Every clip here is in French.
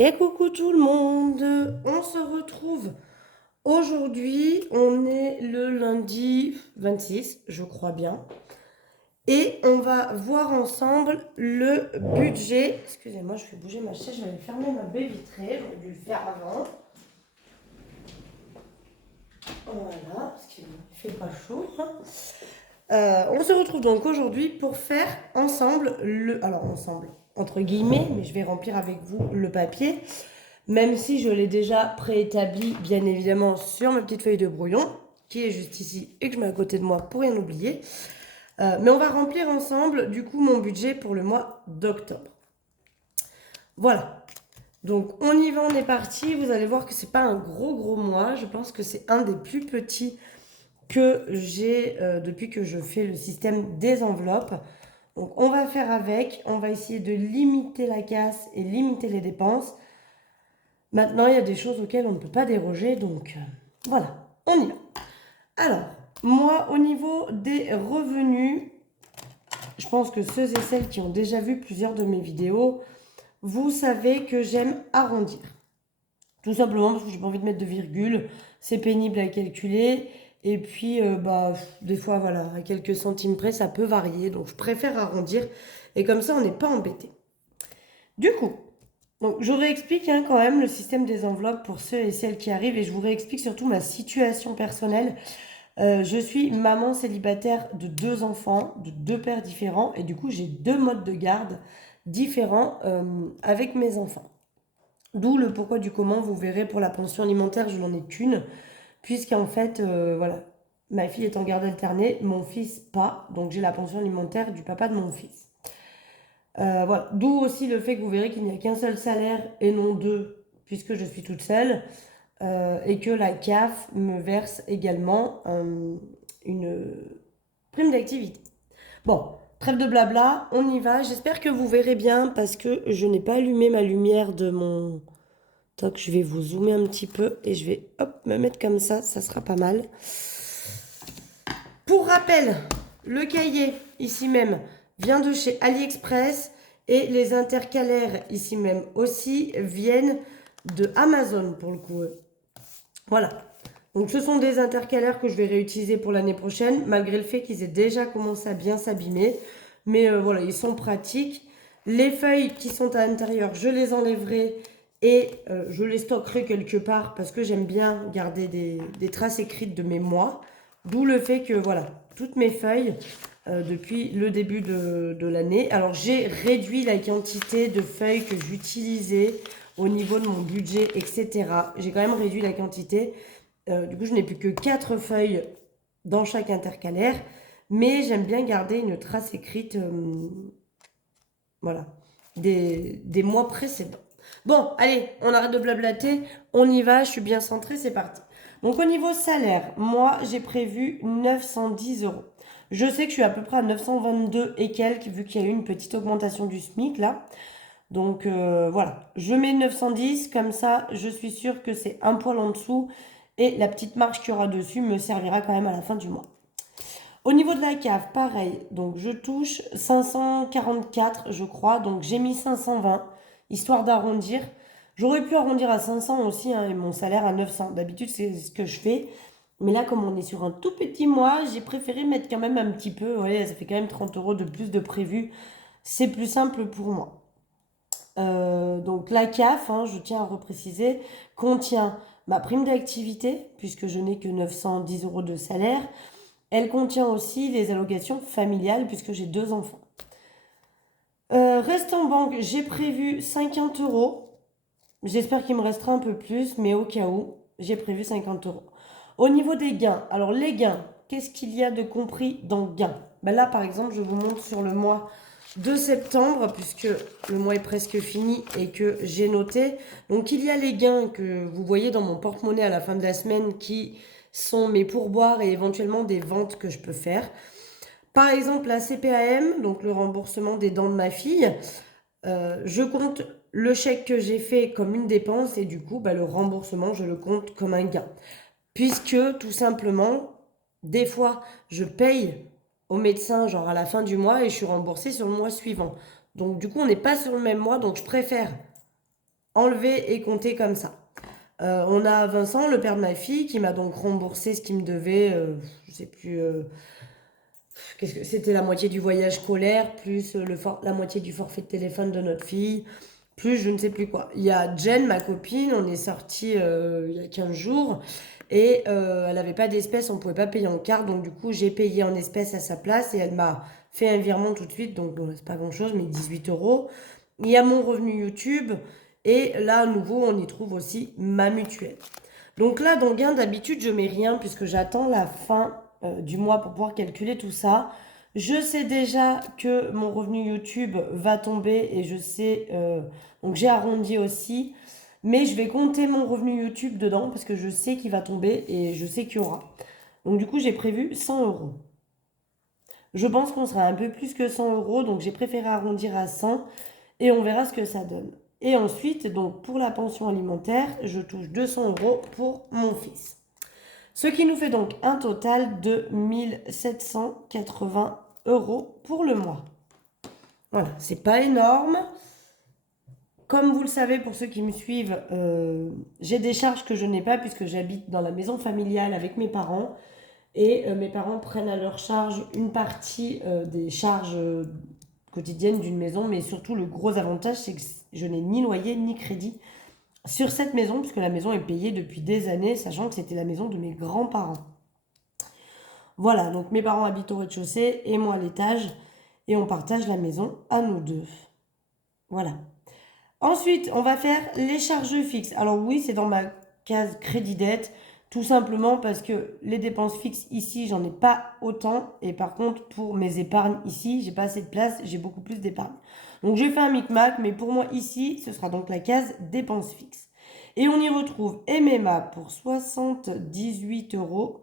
Et coucou tout le monde, on se retrouve aujourd'hui, on est le lundi 26, je crois bien, et on va voir ensemble le budget. Excusez-moi, je vais bouger ma chaise, je vais aller fermer ma baie vitrée, j'aurais dû le faire avant. Voilà, parce qu'il ne fait pas chaud, hein. On se retrouve donc aujourd'hui pour faire ensemble alors ensemble, entre guillemets, mais je vais remplir avec vous le papier. Même si je l'ai déjà préétabli, bien évidemment, sur ma petite feuille de brouillon, qui est juste ici et que je mets à côté de moi pour rien oublier. Mais on va remplir ensemble, du coup, mon budget pour le mois d'octobre. Voilà. Donc, on y va, on est parti. Vous allez voir que c'est pas un gros mois. Je pense que c'est un des plus petits que j'ai depuis que je fais le système des enveloppes. Donc, on va faire avec. On va essayer de limiter la casse et limiter les dépenses. Maintenant, il y a des choses auxquelles on ne peut pas déroger, donc voilà, on y va. Alors, moi, au niveau des revenus, je pense que ceux et celles qui ont déjà vu plusieurs de mes vidéos, vous savez que j'aime arrondir. Tout simplement parce que j'ai pas envie de mettre de virgule, c'est pénible à calculer, et puis des fois, voilà, à quelques centimes près, ça peut varier, donc je préfère arrondir, et comme ça, on n'est pas embêté. Du coup, donc, je vous réexplique quand même le système des enveloppes pour ceux et celles qui arrivent et je vous réexplique surtout ma situation personnelle. Je suis maman célibataire de 2 enfants, de 2 pères différents et du coup j'ai 2 modes de garde différents avec mes enfants. D'où le pourquoi du comment, vous verrez pour la pension alimentaire, je n'en ai qu'une, puisqu'en fait, voilà, ma fille est en garde alternée, mon fils pas, donc j'ai la pension alimentaire du papa de mon fils. Voilà. D'où aussi le fait que vous verrez qu'il n'y a qu'un seul salaire et non deux, puisque je suis toute seule, et que la CAF me verse également une prime d'activité. Bon, trêve de blabla, on y va. J'espère que vous verrez bien parce que je n'ai pas allumé ma lumière de mon... Toc, je vais vous zoomer un petit peu et je vais hop, me mettre comme ça sera pas mal. Pour rappel, le cahier, ici même, vient de chez AliExpress et les intercalaires, ici même aussi, viennent de Amazon pour le coup. Voilà. Donc ce sont des intercalaires que je vais réutiliser pour l'année prochaine, malgré le fait qu'ils aient déjà commencé à bien s'abîmer. Mais voilà, ils sont pratiques. Les feuilles qui sont à l'intérieur, je les enlèverai et je les stockerai quelque part parce que j'aime bien garder des traces écrites de mes mois. D'où le fait que, voilà, toutes mes feuilles, depuis le début de l'année. Alors, j'ai réduit la quantité de feuilles que j'utilisais au niveau de mon budget, etc. J'ai quand même réduit la quantité. Du coup, je n'ai plus que 4 feuilles dans chaque intercalaire. Mais j'aime bien garder une trace écrite, voilà, des mois précédents. Bon, allez, on arrête de blablater, on y va, je suis bien centrée, c'est parti. Donc au niveau salaire, moi j'ai prévu 910 euros. Je sais que je suis à peu près à 922 et quelques, vu qu'il y a eu une petite augmentation du SMIC là. Donc voilà, je mets 910, comme ça je suis sûre que c'est un poil en dessous et la petite marge qu'il y aura dessus me servira quand même à la fin du mois. Au niveau de la cave, pareil, donc je touche 544, je crois, donc j'ai mis 520, histoire d'arrondir. J'aurais pu arrondir à 500 aussi, et mon salaire à 900. D'habitude, c'est ce que je fais. Mais là, comme on est sur un tout petit mois, j'ai préféré mettre quand même un petit peu. Ouais, ça fait quand même 30 euros de plus de prévu. C'est plus simple pour moi. Donc la CAF, je tiens à repréciser, contient ma prime d'activité, puisque je n'ai que 910 euros de salaire. Elle contient aussi les allocations familiales puisque j'ai 2 enfants. Reste en banque, j'ai prévu 50 euros. J'espère qu'il me restera un peu plus, mais au cas où, j'ai prévu 50 euros. Au niveau des gains, alors les gains, qu'est-ce qu'il y a de compris dans gains? Là, par exemple, je vous montre sur le mois de septembre, puisque le mois est presque fini et que j'ai noté. Donc, il y a les gains que vous voyez dans mon porte-monnaie à la fin de la semaine qui sont mes pourboires et éventuellement des ventes que je peux faire. Par exemple, la CPAM, donc le remboursement des dents de ma fille, je compte le chèque que j'ai fait comme une dépense et du coup, le remboursement, je le compte comme un gain. Puisque tout simplement, des fois, je paye au médecin genre à la fin du mois et je suis remboursée sur le mois suivant. Donc du coup, on n'est pas sur le même mois, donc je préfère enlever et compter comme ça. On a Vincent, le père de ma fille, qui m'a donc remboursé ce qu'il me devait, je sais plus, qu'est-ce que c'était, la moitié du voyage scolaire, plus la moitié du forfait de téléphone de notre fille, plus je ne sais plus quoi. Il y a Jen, ma copine, on est sortis il y a 15 jours, et elle n'avait pas d'espèces, on ne pouvait pas payer en carte, donc du coup j'ai payé en espèces à sa place, et elle m'a fait un virement tout de suite, donc bon, c'est pas grand-chose, mais 18 euros. Il y a mon revenu YouTube, et là à nouveau on y trouve aussi ma mutuelle. Donc là, dans gain, d'habitude, je mets rien puisque j'attends la fin du mois pour pouvoir calculer tout ça. Je sais déjà que mon revenu YouTube va tomber et je sais, donc j'ai arrondi aussi, mais je vais compter mon revenu YouTube dedans parce que je sais qu'il va tomber et je sais qu'il y aura. Donc du coup, j'ai prévu 100 euros. Je pense qu'on sera un peu plus que 100 euros, donc j'ai préféré arrondir à 100 et on verra ce que ça donne. Et ensuite, donc pour la pension alimentaire, je touche 200 euros pour mon fils. Ce qui nous fait donc un total de 1780 euros pour le mois. Voilà, c'est pas énorme. Comme vous le savez, pour ceux qui me suivent, j'ai des charges que je n'ai pas puisque j'habite dans la maison familiale avec mes parents. Et mes parents prennent à leur charge une partie des charges quotidiennes d'une maison. Mais surtout, le gros avantage, c'est que je n'ai ni loyer ni crédit sur cette maison, puisque la maison est payée depuis des années, sachant que c'était la maison de mes grands-parents. Voilà, donc mes parents habitent au rez-de-chaussée et moi à l'étage, et on partage la maison à nous deux. Voilà. Ensuite, on va faire les charges fixes. Alors oui, c'est dans ma case crédit dette, tout simplement parce que les dépenses fixes ici, j'en ai pas autant, et par contre, pour mes épargnes ici, j'ai pas assez de place, j'ai beaucoup plus d'épargne. Donc j'ai fait un micmac, mais pour moi ici, ce sera donc la case dépenses fixes. Et on y retrouve MMA pour 78 euros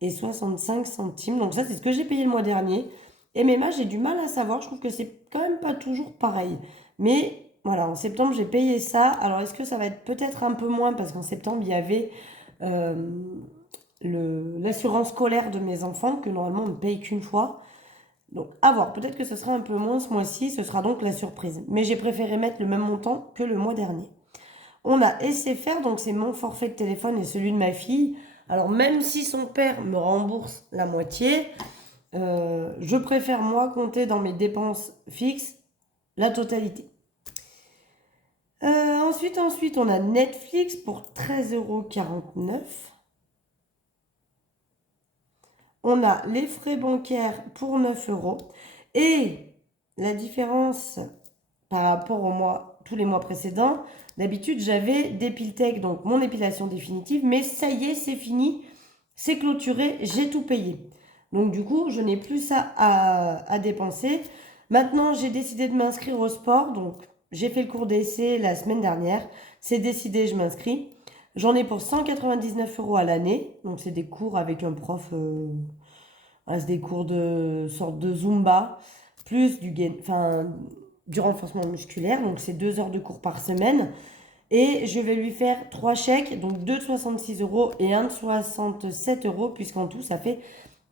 et 65 centimes. Donc ça, c'est ce que j'ai payé le mois dernier. MMA, j'ai du mal à savoir. Je trouve que c'est quand même pas toujours pareil. Mais voilà, en septembre, j'ai payé ça. Alors, est-ce que ça va être peut-être un peu moins parce qu'en septembre, il y avait l'assurance scolaire de mes enfants que normalement, on ne paye qu'une fois. Donc, à voir. Peut-être que ce sera un peu moins ce mois-ci. Ce sera donc la surprise. Mais j'ai préféré mettre le même montant que le mois dernier. On a SFR, donc c'est mon forfait de téléphone et celui de ma fille. Alors même si son père me rembourse la moitié, je préfère moi compter dans mes dépenses fixes la totalité. Ensuite, on a Netflix pour 13,49 €. On a les frais bancaires pour 9 euros. Et la différence par rapport au mois, tous les mois précédents, d'habitude j'avais Dépiltec, donc mon épilation définitive, mais ça y est, c'est fini, c'est clôturé, j'ai tout payé. Donc du coup, je n'ai plus ça à dépenser. Maintenant, j'ai décidé de m'inscrire au sport, donc j'ai fait le cours d'essai la semaine dernière. C'est décidé, je m'inscris. J'en ai pour 199 euros à l'année, donc c'est des cours avec un prof, c'est des cours de sorte de Zumba, plus du renforcement musculaire, donc c'est 2 heures de cours par semaine. Et je vais lui faire 3 chèques, donc 2 de 66 euros et un de 67 euros, puisqu'en tout, ça fait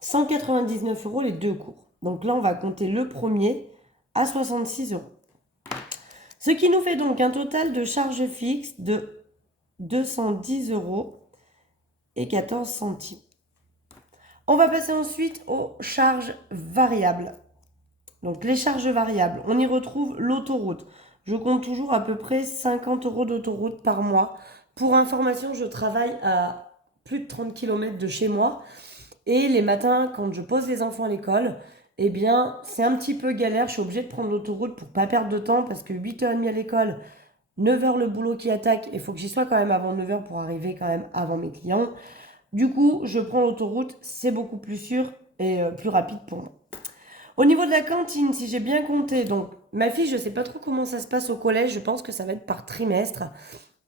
199 euros les deux cours. Donc là, on va compter le premier à 66 euros. Ce qui nous fait donc un total de charges fixes de 210 euros et 14 centimes. On va passer ensuite aux charges variables. Donc les charges variables, on y retrouve l'autoroute. Je compte toujours à peu près 50 euros d'autoroute par mois. Pour information, je travaille à plus de 30 km de chez moi. Et les matins, quand je pose les enfants à l'école, eh bien, c'est un petit peu galère. Je suis obligée de prendre l'autoroute pour pas perdre de temps parce que 8h30 à l'école, 9h le boulot qui attaque. Il faut que j'y sois quand même avant 9h pour arriver quand même avant mes clients. Du coup, je prends l'autoroute. C'est beaucoup plus sûr et plus rapide pour moi. Au niveau de la cantine, si j'ai bien compté, donc ma fille, je ne sais pas trop comment ça se passe au collège, je pense que ça va être par trimestre.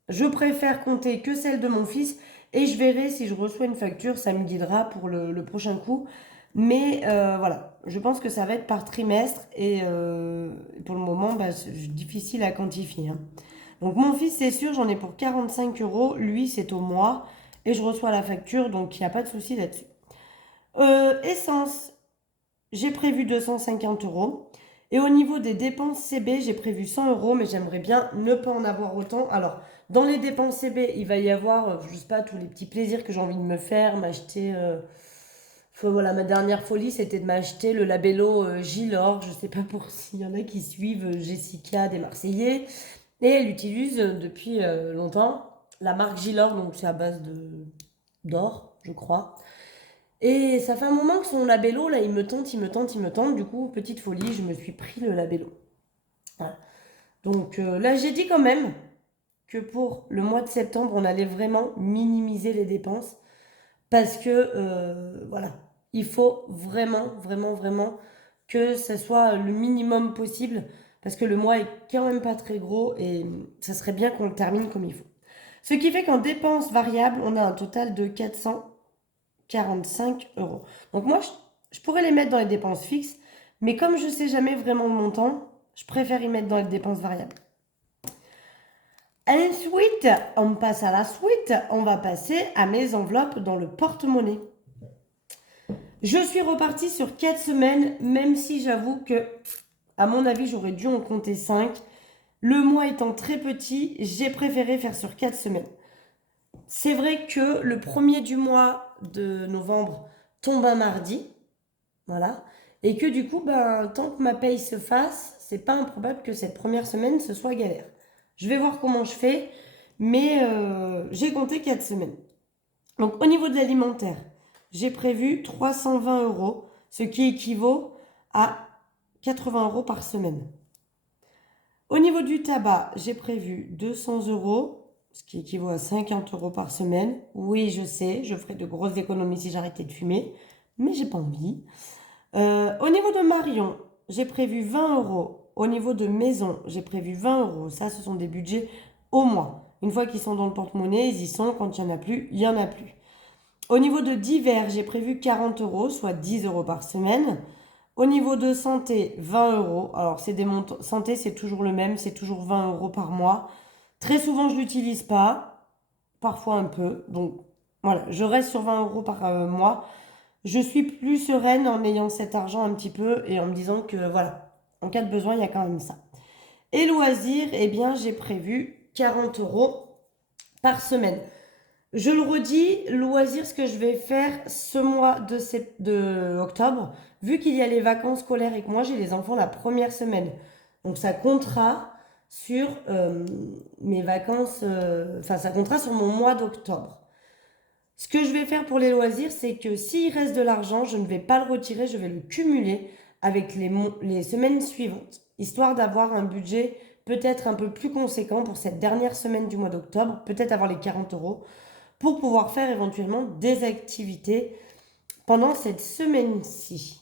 Je préfère compter que celle de mon fils et je verrai si je reçois une facture, ça me guidera pour le prochain coup. Mais voilà, je pense que ça va être par trimestre et pour le moment, c'est difficile à quantifier, hein. Donc mon fils, c'est sûr, j'en ai pour 45 euros, lui c'est au mois et je reçois la facture, donc il n'y a pas de souci là-dessus. Essence, j'ai prévu 250 euros. Et au niveau des dépenses CB, j'ai prévu 100 euros, mais j'aimerais bien ne pas en avoir autant. Alors, dans les dépenses CB, il va y avoir, je sais pas, tous les petits plaisirs que j'ai envie de me faire, m'acheter... voilà, ma dernière folie, c'était de m'acheter le labello Gilor. Je sais pas pour s'il y en a qui suivent Jessica des Marseillais. Et elle utilise depuis longtemps la marque Gilor, donc c'est à base de d'or, je crois. Et ça fait un moment que son labello, là, il me tente, il me tente, il me tente. Du coup, petite folie, je me suis pris le labello. Voilà. Donc là, j'ai dit quand même que pour le mois de septembre, on allait vraiment minimiser les dépenses. Parce que, voilà, il faut vraiment, vraiment, vraiment que ça soit le minimum possible. Parce que le mois est quand même pas très gros et ça serait bien qu'on le termine comme il faut. Ce qui fait qu'en dépenses variables, on a un total de 445 euros. Donc moi, je pourrais les mettre dans les dépenses fixes, mais comme je ne sais jamais vraiment le montant, je préfère y mettre dans les dépenses variables. Ensuite, on passe à la suite. On va passer à mes enveloppes dans le porte-monnaie. Je suis repartie sur 4 semaines, même si j'avoue que, à mon avis, j'aurais dû en compter 5. Le mois étant très petit, j'ai préféré faire sur 4 semaines. C'est vrai que le premier du mois de novembre tombe un mardi, voilà, et que du coup, ben, tant que ma paye se fasse, c'est pas improbable que cette première semaine, ce soit galère. Je vais voir comment je fais, mais j'ai compté 4 semaines. Donc au niveau de l'alimentaire, j'ai prévu 320 euros, ce qui équivaut à 80 euros par semaine. Au niveau du tabac, j'ai prévu 200 euros, ce qui équivaut à 50 euros par semaine. Oui, je sais, je ferai de grosses économies si j'arrêtais de fumer, mais j'ai pas envie. Au niveau de Marion, j'ai prévu 20 euros. Au niveau de maison, j'ai prévu 20 euros. Ça, ce sont des budgets au mois. Une fois qu'ils sont dans le porte-monnaie, ils y sont. Quand il n'y en a plus, il n'y en a plus. Au niveau de divers, j'ai prévu 40 euros, soit 10 euros par semaine. Au niveau de santé, 20 euros. Alors, c'est des montants. Santé, c'est toujours le même, c'est toujours 20 euros par mois. Très souvent, je ne l'utilise pas. Parfois un peu. Donc, voilà, je reste sur 20 euros par mois. Je suis plus sereine en ayant cet argent un petit peu et en me disant que, voilà, en cas de besoin, il y a quand même ça. Et loisirs, eh bien, j'ai prévu 40 euros par semaine. Je le redis, loisir, ce que je vais faire ce mois de octobre, vu qu'il y a les vacances scolaires et que moi j'ai les enfants la première semaine. Donc ça comptera sur mes vacances, enfin ça comptera sur mon mois d'octobre. Ce que je vais faire pour les loisirs, c'est que s'il reste de l'argent, je ne vais pas le retirer, je vais le cumuler avec les semaines suivantes, histoire d'avoir un budget peut-être un peu plus conséquent pour cette dernière semaine du mois d'octobre, peut-être avoir les 40 euros pour pouvoir faire éventuellement des activités pendant cette semaine-ci.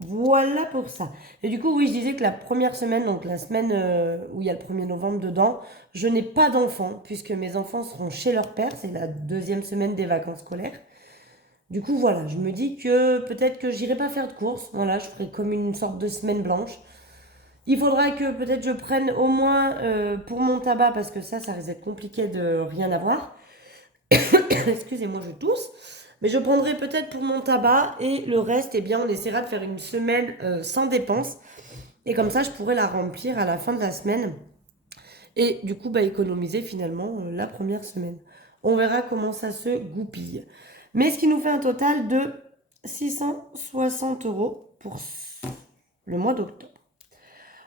Voilà pour ça. Et du coup, oui, je disais que la première semaine, donc la semaine où il y a le 1er novembre dedans, je n'ai pas d'enfants, puisque mes enfants seront chez leur père, c'est la deuxième semaine des vacances scolaires. Du coup, voilà, je me dis que peut-être que j'irai pas faire de courses, voilà, je ferai comme une sorte de semaine blanche. Il faudra que peut-être je prenne au moins pour mon tabac, parce que ça risque d'être compliqué de rien avoir. Excusez-moi, je tousse. Mais je prendrai peut-être pour mon tabac et le reste, eh bien, on essaiera de faire une semaine sans dépenses. Et comme ça, je pourrai la remplir à la fin de la semaine. Et du coup, bah, économiser finalement la première semaine. On verra comment ça se goupille. Mais ce qui nous fait un total de 660 euros pour le mois d'octobre.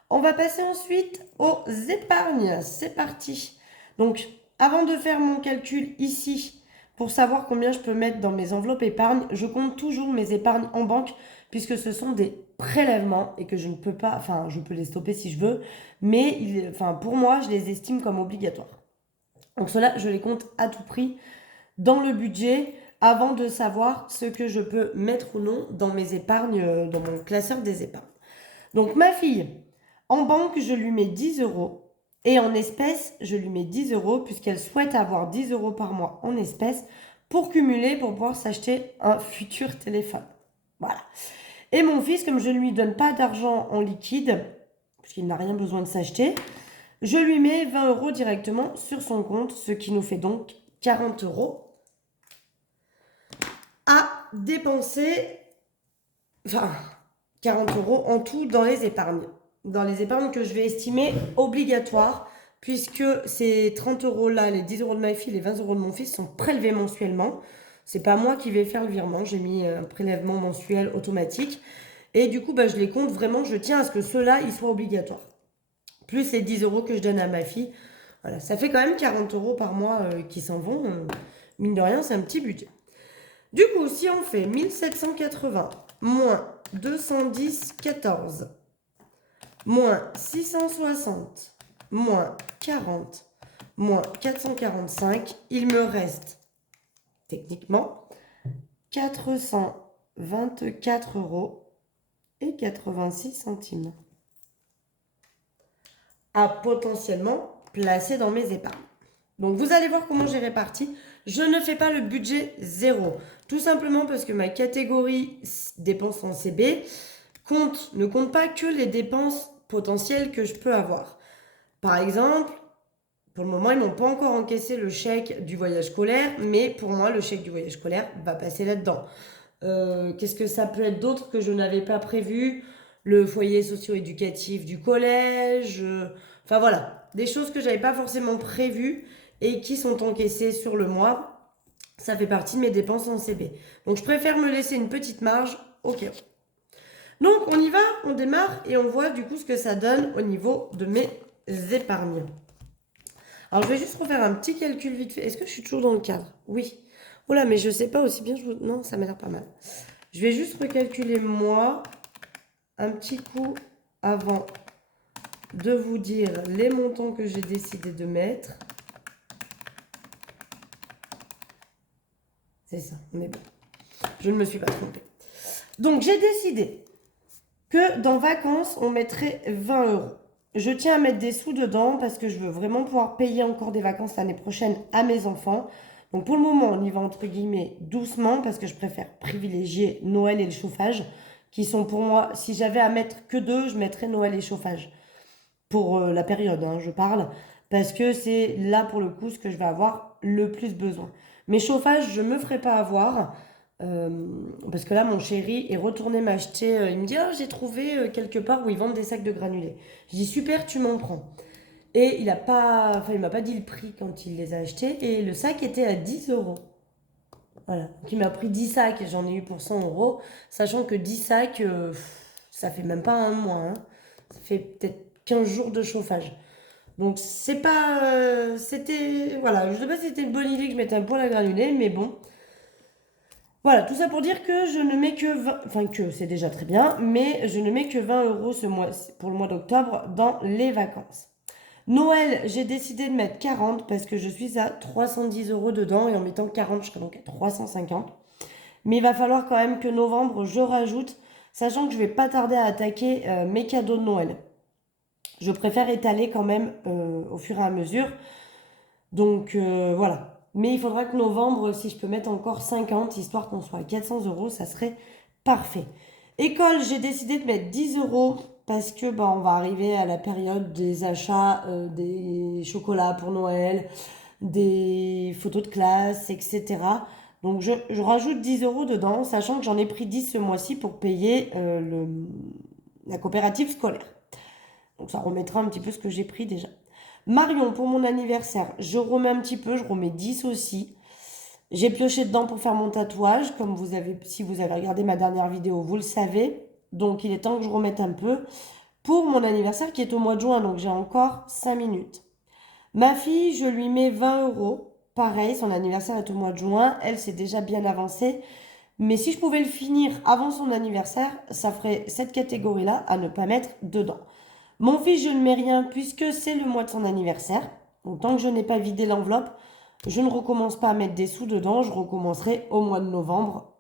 On va passer ensuite aux épargnes. C'est parti. Donc, avant de faire mon calcul ici, pour savoir combien je peux mettre dans mes enveloppes épargne, je compte toujours mes épargnes en banque puisque ce sont des prélèvements et que je ne peux pas, enfin, je peux les stopper si je veux, mais enfin, pour moi, je les estime comme obligatoires. Donc, cela, je les compte à tout prix dans le budget avant de savoir ce que je peux mettre ou non dans mes épargnes, dans mon classeur des épargnes. Donc, ma fille, en banque, je lui mets 10 euros. Et en espèces, je lui mets 10 euros puisqu'elle souhaite avoir 10 euros par mois en espèces pour cumuler, pour pouvoir s'acheter un futur téléphone. Voilà. Et mon fils, comme je ne lui donne pas d'argent en liquide, puisqu'il n'a rien besoin de s'acheter, je lui mets 20 euros directement sur son compte, ce qui nous fait donc 40 euros à dépenser, enfin 40 euros en tout dans les épargnes. dans les épargnes que je vais estimer obligatoires, puisque ces 30 euros là, les 10 euros de ma fille, les 20 euros de mon fils sont prélevés mensuellement. C'est pas moi qui vais faire le virement, j'ai mis un prélèvement mensuel automatique. Et du coup, bah, je les compte vraiment, je tiens à ce que ceux-là, ils soient obligatoires. Plus les 10 euros que je donne à ma fille. Voilà, ça fait quand même 40 euros par mois qui s'en vont. Mine de rien, c'est un petit budget. Du coup, si on fait 1780 moins 210,14 moins 660 moins 40 moins 445, il me reste techniquement 424 euros et 86 centimes à potentiellement placer dans mes épargnes. Donc vous allez voir comment j'ai réparti. Je ne fais pas le budget zéro. Tout simplement parce que ma catégorie dépenses en CB ne compte pas que les dépenses potentielles que je peux avoir. Par exemple, pour le moment, ils n'ont pas encore encaissé le chèque du voyage scolaire, mais pour moi, le chèque du voyage scolaire va passer là-dedans. Qu'est-ce que ça peut être d'autre que je n'avais pas prévu? Le foyer socio-éducatif du collège. Enfin voilà, des choses que j'avais pas forcément prévues et qui sont encaissées sur le mois. Ça fait partie de mes dépenses en CB. Donc je préfère me laisser une petite marge. Ok. Donc on y va, on démarre et on voit du coup ce que ça donne au niveau de mes épargnes. Alors je vais juste refaire un petit calcul vite fait. Est-ce que je suis toujours dans le cadre? Oui. Oula, mais je sais pas aussi bien. Non, ça m'a l'air pas mal. Je vais juste recalculer moi un petit coup avant de vous dire les montants que j'ai décidé de mettre. C'est ça, on est bon. Je ne me suis pas trompée. Donc j'ai décidé que dans vacances, on mettrait 20 euros. Je tiens à mettre des sous dedans parce que je veux vraiment pouvoir payer encore des vacances l'année prochaine à mes enfants. Donc pour le moment, on y va entre guillemets doucement parce que je préfère privilégier Noël et le chauffage qui sont pour moi, si j'avais à mettre que deux, je mettrais Noël et chauffage. Pour la période, hein, je parle, parce que c'est là pour le coup ce que je vais avoir le plus besoin. Mais chauffage, je ne me ferai pas avoir. euh, Parce que là, mon chéri est retourné m'acheter. Il me dit, ah, j'ai trouvé quelque part où ils vendent des sacs de granulés. Je dis, super, tu m'en prends. Et il a pas, enfin, il m'a pas dit le prix quand il les a achetés. Et le sac était à 10 euros. Voilà. Donc il m'a pris 10 sacs et j'en ai eu pour 100 euros. Sachant que 10 sacs, ça fait même pas un mois, hein. Ça fait peut-être 15 jours de chauffage. Donc c'est pas... c'était... Voilà, je sais pas si c'était une bonne idée que je mette un poêle à granulés, mais bon. Voilà, tout ça pour dire que je ne mets que 20... Enfin que c'est déjà très bien, mais je ne mets que 20 euros ce mois, pour le mois d'octobre dans les vacances. Noël, j'ai décidé de mettre 40 parce que je suis à 310 euros dedans et en mettant 40, je serai donc à 350. Mais il va falloir quand même que novembre, je rajoute, sachant que je vais pas tarder à attaquer mes cadeaux de Noël. Je préfère étaler quand même au fur et à mesure. Donc voilà. Mais il faudra que novembre, si je peux mettre encore 50, histoire qu'on soit à 400 euros, ça serait parfait. École, j'ai décidé de mettre 10 euros parce que bah, on va arriver à la période des achats des chocolats pour Noël, des photos de classe, etc. Donc je rajoute 10 euros dedans, sachant que j'en ai pris 10 ce mois-ci pour payer la coopérative scolaire. Donc ça remettra un petit peu ce que j'ai pris déjà. Marion, pour mon anniversaire, je remets un petit peu, je remets 10 aussi. J'ai pioché dedans pour faire mon tatouage, comme vous avez, si vous avez regardé ma dernière vidéo, vous le savez. Donc il est temps que je remette un peu pour mon anniversaire qui est au mois de juin, donc j'ai encore 5 minutes. Ma fille, je lui mets 20 euros. Pareil, son anniversaire est au mois de juin, elle s'est déjà bien avancée. Mais si je pouvais le finir avant son anniversaire, ça ferait cette catégorie-là à ne pas mettre dedans. Mon fils, je ne mets rien puisque c'est le mois de son anniversaire. Donc tant que je n'ai pas vidé l'enveloppe, je ne recommence pas à mettre des sous dedans. Je recommencerai au mois de novembre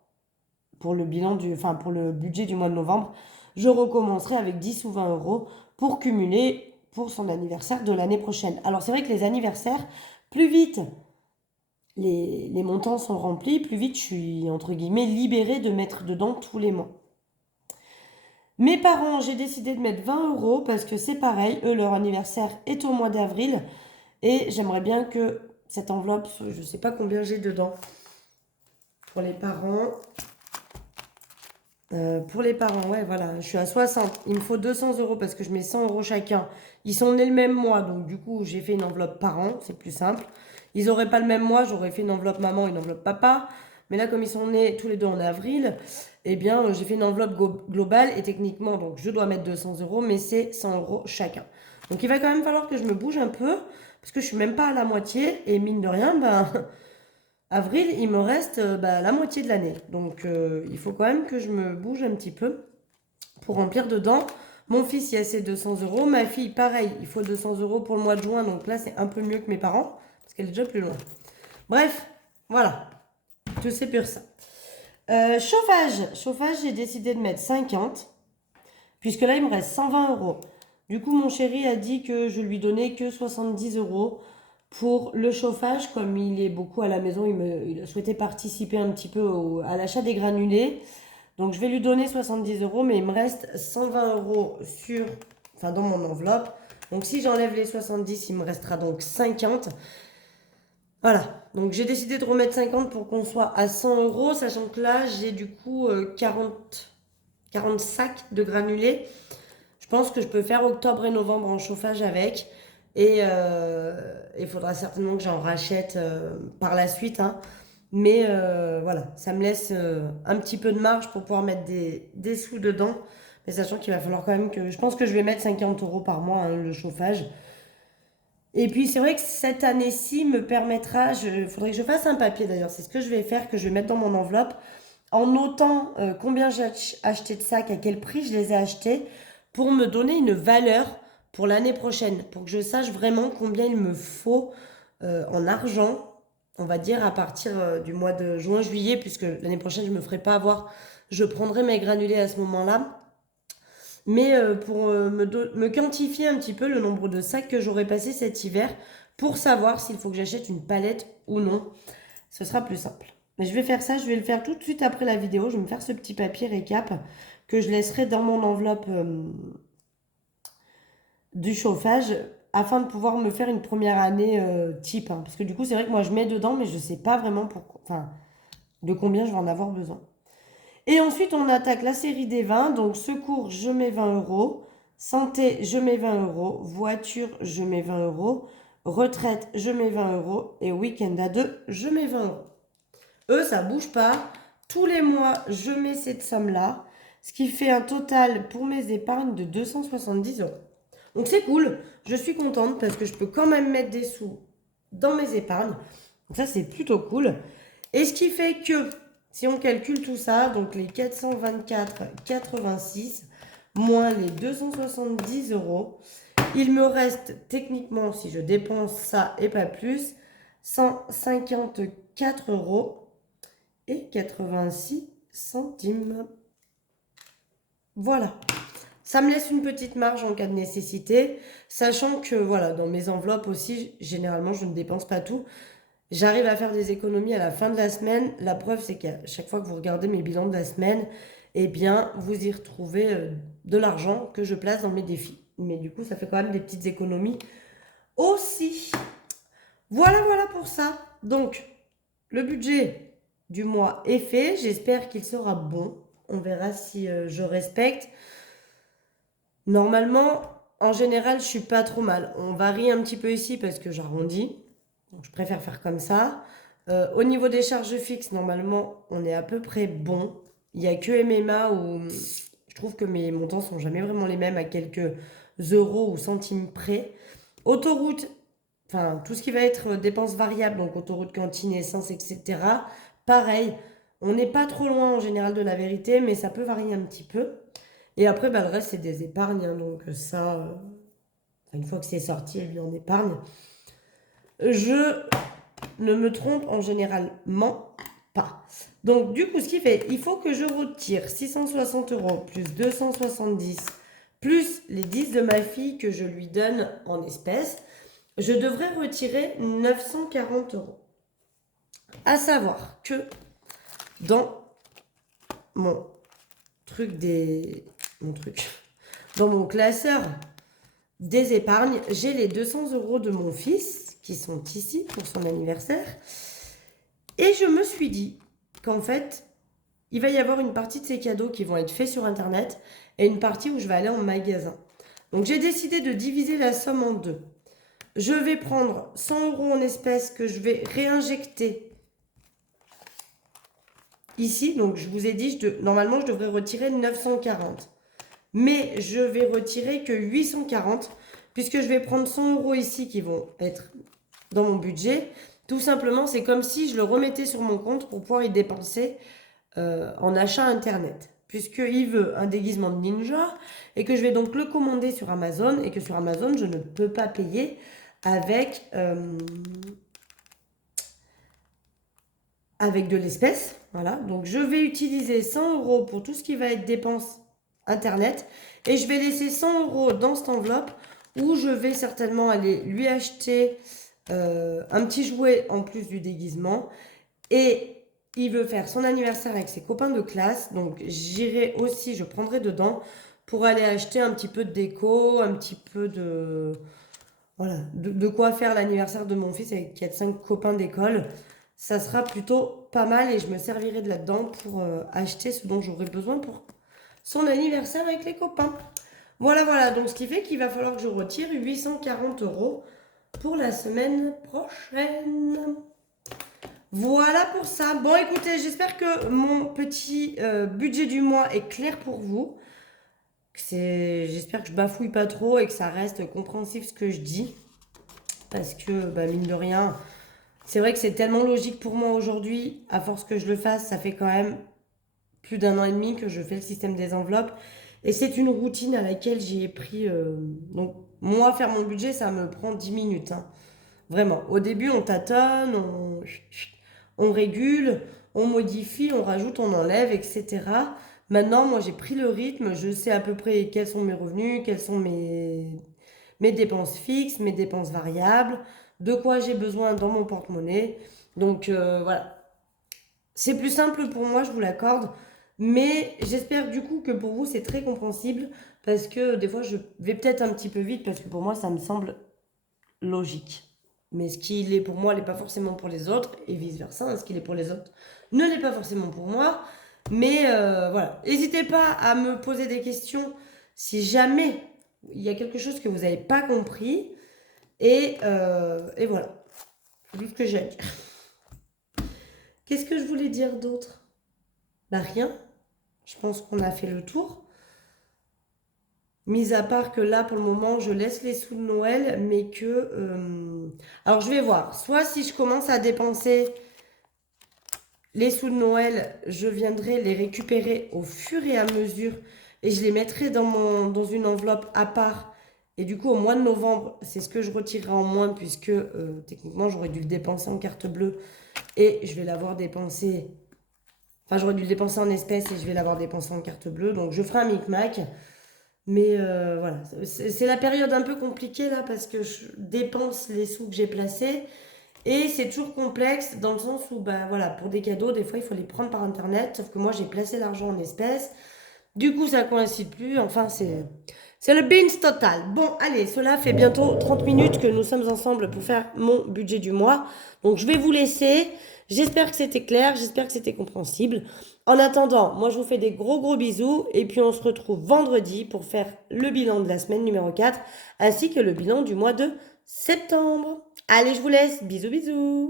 pour le bilan enfin pour le budget du mois de novembre. Je recommencerai avec 10 ou 20 euros pour cumuler pour son anniversaire de l'année prochaine. Alors c'est vrai que les anniversaires, plus vite les montants sont remplis, plus vite je suis entre guillemets libérée de mettre dedans tous les mois. Mes parents, j'ai décidé de mettre 20 euros parce que c'est pareil, eux, leur anniversaire est au mois d'avril et j'aimerais bien que cette enveloppe, je ne sais pas combien j'ai dedans pour les parents. Pour les parents, ouais, voilà, je suis à 60. Il me faut 200 euros parce que je mets 100 euros chacun. Ils sont nés le même mois, donc du coup, j'ai fait une enveloppe par an, c'est plus simple. Ils n'auraient pas le même mois, j'aurais fait une enveloppe maman, une enveloppe papa. Mais là, comme ils sont nés tous les deux en avril, eh bien, j'ai fait une enveloppe globale et techniquement, donc je dois mettre 200 euros, mais c'est 100 euros chacun. Donc il va quand même falloir que je me bouge un peu parce que je suis même pas à la moitié et mine de rien, ben. Avril, il me reste la moitié de l'année. Donc, il faut quand même que je me bouge un petit peu pour remplir dedans. Mon fils, il y a ses 200 euros. Ma fille, pareil, il faut 200 euros pour le mois de juin. Donc là, c'est un peu mieux que mes parents parce qu'elle est déjà plus loin. Bref, voilà. Tout c'est pour ça. Chauffage. Chauffage, j'ai décidé de mettre 50 puisque là, il me reste 120 euros. Du coup, mon chéri a dit que je lui donnais que 70 euros pour le chauffage. Comme il est beaucoup à la maison, il a souhaité participer un petit peu à l'achat des granulés. Donc, je vais lui donner 70 euros, mais il me reste 120 euros dans mon enveloppe. Donc, si j'enlève les 70, il me restera donc 50. Voilà, donc j'ai décidé de remettre 50 pour qu'on soit à 100 euros, sachant que là, j'ai du coup 40 sacs de granulés. Je pense que je peux faire octobre et novembre en chauffage avec. Et il faudra certainement que j'en rachète par la suite, hein. Mais voilà, ça me laisse un petit peu de marge pour pouvoir mettre des sous dedans. Mais sachant qu'il va falloir quand même que... Je pense que je vais mettre 50 euros par mois, hein, le chauffage. Et puis c'est vrai que cette année-ci me permettra... Il faudrait que je fasse un papier d'ailleurs. C'est ce que je vais faire, que je vais mettre dans mon enveloppe. En notant combien j'ai acheté de sacs, à quel prix je les ai achetés, pour me donner une valeur pour l'année prochaine, pour que je sache vraiment combien il me faut en argent, on va dire à partir du mois de juin-juillet, puisque l'année prochaine je ne me ferai pas avoir, je prendrai mes granulés à ce moment-là. Mais pour me quantifier un petit peu le nombre de sacs que j'aurai passé cet hiver, pour savoir s'il faut que j'achète une palette ou non, ce sera plus simple. Mais je vais faire ça, je vais le faire tout de suite après la vidéo. Je vais me faire ce petit papier récap que je laisserai dans mon enveloppe du chauffage afin de pouvoir me faire une première année type, hein. Parce que du coup, c'est vrai que moi, je mets dedans, mais je ne sais pas vraiment de combien je vais en avoir besoin. Et ensuite, on attaque la série des 20. Donc, secours, je mets 20 euros. Santé, je mets 20 euros. Voiture, je mets 20 euros. Retraite, je mets 20 euros. Et week-end à 2, je mets 20 euros. Eux, ça bouge pas. Tous les mois, je mets cette somme-là. Ce qui fait un total pour mes épargnes de 270 euros. Donc c'est cool. Je suis contente parce que je peux quand même mettre des sous dans mes épargnes. Donc ça, c'est plutôt cool. Et ce qui fait que, si on calcule tout ça, donc les 424,86 moins les 270 euros, il me reste techniquement, si je dépense ça et pas plus, 154 euros et 86 centimes. Voilà. Ça me laisse une petite marge en cas de nécessité, sachant que voilà, dans mes enveloppes aussi, généralement, je ne dépense pas tout. J'arrive à faire des économies à la fin de la semaine. La preuve, c'est qu'à chaque fois que vous regardez mes bilans de la semaine, eh bien, vous y retrouvez de l'argent que je place dans mes défis. Mais du coup, ça fait quand même des petites économies aussi. Voilà, voilà pour ça. Donc, le budget du mois est fait. J'espère qu'il sera bon. On verra si je respecte. Normalement, en général, je suis pas trop mal. On varie un petit peu ici parce que j'arrondis. Donc, je préfère faire comme ça. Au niveau des charges fixes, normalement, on est à peu près bon. Il n'y a que MMA où je trouve que mes montants sont jamais vraiment les mêmes à quelques euros ou centimes près. Autoroute, enfin, tout ce qui va être dépenses variables, donc autoroute, cantine, essence, etc. Pareil, on n'est pas trop loin en général de la vérité, mais ça peut varier un petit peu. Et après, le reste, c'est des épargnes, hein, donc ça, une fois que c'est sorti, elle est en épargne. Je ne me trompe en généralement pas. Donc, du coup, ce qui fait, il faut que je retire 660 euros plus 270 plus les 10 de ma fille que je lui donne en espèces. Je devrais retirer 940 euros. À savoir que dans mon truc dans mon classeur des épargnes, j'ai les 200 euros de mon fils qui sont ici pour son anniversaire. Et je me suis dit qu'en fait, il va y avoir une partie de ces cadeaux qui vont être faits sur Internet et une partie où je vais aller en magasin. Donc j'ai décidé de diviser la somme en deux. Je vais prendre 100 € en espèces que je vais réinjecter ici. Donc je vous ai dit, normalement je devrais retirer 940. Mais je vais retirer que 840 puisque je vais prendre 100 € ici qui vont être dans mon budget. Tout simplement, c'est comme si je le remettais sur mon compte pour pouvoir y dépenser en achat internet. Puisqu'il veut un déguisement de ninja et que je vais donc le commander sur Amazon et que sur Amazon, je ne peux pas payer avec, avec de l'espèce. Voilà, donc je vais utiliser 100 € pour tout ce qui va être dépenses internet et je vais laisser 100 € dans cette enveloppe où je vais certainement aller lui acheter un petit jouet en plus du déguisement et il veut faire son anniversaire avec ses copains de classe, donc j'irai aussi, je prendrai dedans pour aller acheter un petit peu de déco, un petit peu de... Voilà, de quoi faire l'anniversaire de mon fils avec 4-5 copains d'école. Ça sera plutôt pas mal et je me servirai de là-dedans pour acheter ce dont j'aurai besoin pour son anniversaire avec les copains. Voilà, voilà, donc ce qui fait qu'il va falloir que je retire 840 € pour la semaine prochaine. Voilà pour ça. Bon, écoutez, j'espère que mon petit budget du mois est clair pour vous. J'espère que je bafouille pas trop et que ça reste compréhensif ce que je dis. Parce que, bah, mine de rien, c'est vrai que c'est tellement logique pour moi aujourd'hui. À force que je le fasse, ça fait quand même plus d'1 an et demi que je fais le système des enveloppes. Et c'est une routine à laquelle j'ai pris... donc, moi, faire mon budget, ça me prend 10 minutes. Hein. Vraiment. Au début, on tâtonne, on régule, on modifie, on rajoute, on enlève, etc. Maintenant, moi, j'ai pris le rythme. Je sais à peu près quels sont mes revenus, quelles sont mes dépenses fixes, mes dépenses variables, de quoi j'ai besoin dans mon porte-monnaie. Donc, voilà. C'est plus simple pour moi, je vous l'accorde. Mais j'espère du coup que pour vous, c'est très compréhensible. Parce que des fois, je vais peut-être un petit peu vite. Parce que pour moi, ça me semble logique. Mais ce qui l'est pour moi n'est pas forcément pour les autres, et vice-versa. Ce qui l'est pour les autres ne l'est pas forcément pour moi. Mais voilà. N'hésitez pas à me poser des questions si jamais il y a quelque chose que vous n'avez pas compris. Et voilà. C'est tout ce que j'ai à dire. Qu'est-ce que je voulais dire d'autre? Bah rien. Je pense qu'on a fait le tour. Mis à part que là, pour le moment, je laisse les sous de Noël, mais que... Alors, je vais voir. Soit si je commence à dépenser les sous de Noël, je viendrai les récupérer au fur et à mesure et je les mettrai dans une enveloppe à part. Et du coup, au mois de novembre, c'est ce que je retirerai en moins puisque techniquement, j'aurais dû le dépenser en carte bleue et je vais l'avoir dépensé... Enfin, j'aurais dû le dépenser en espèces et je vais l'avoir dépensé en carte bleue. Donc, je ferai un micmac. Mais voilà, c'est la période un peu compliquée là parce que je dépense les sous que j'ai placés et c'est toujours complexe dans le sens où, bah voilà, pour des cadeaux, des fois il faut les prendre par internet, sauf que moi j'ai placé l'argent en espèces, du coup ça coïncide plus, enfin c'est le beans total. Bon, allez, cela fait bientôt 30 minutes que nous sommes ensemble pour faire mon budget du mois, donc je vais vous laisser. J'espère que c'était clair, j'espère que c'était compréhensible. En attendant, moi je vous fais des gros bisous et puis on se retrouve vendredi pour faire le bilan de la semaine numéro 4 ainsi que le bilan du mois de septembre. Allez, je vous laisse. Bisous bisous.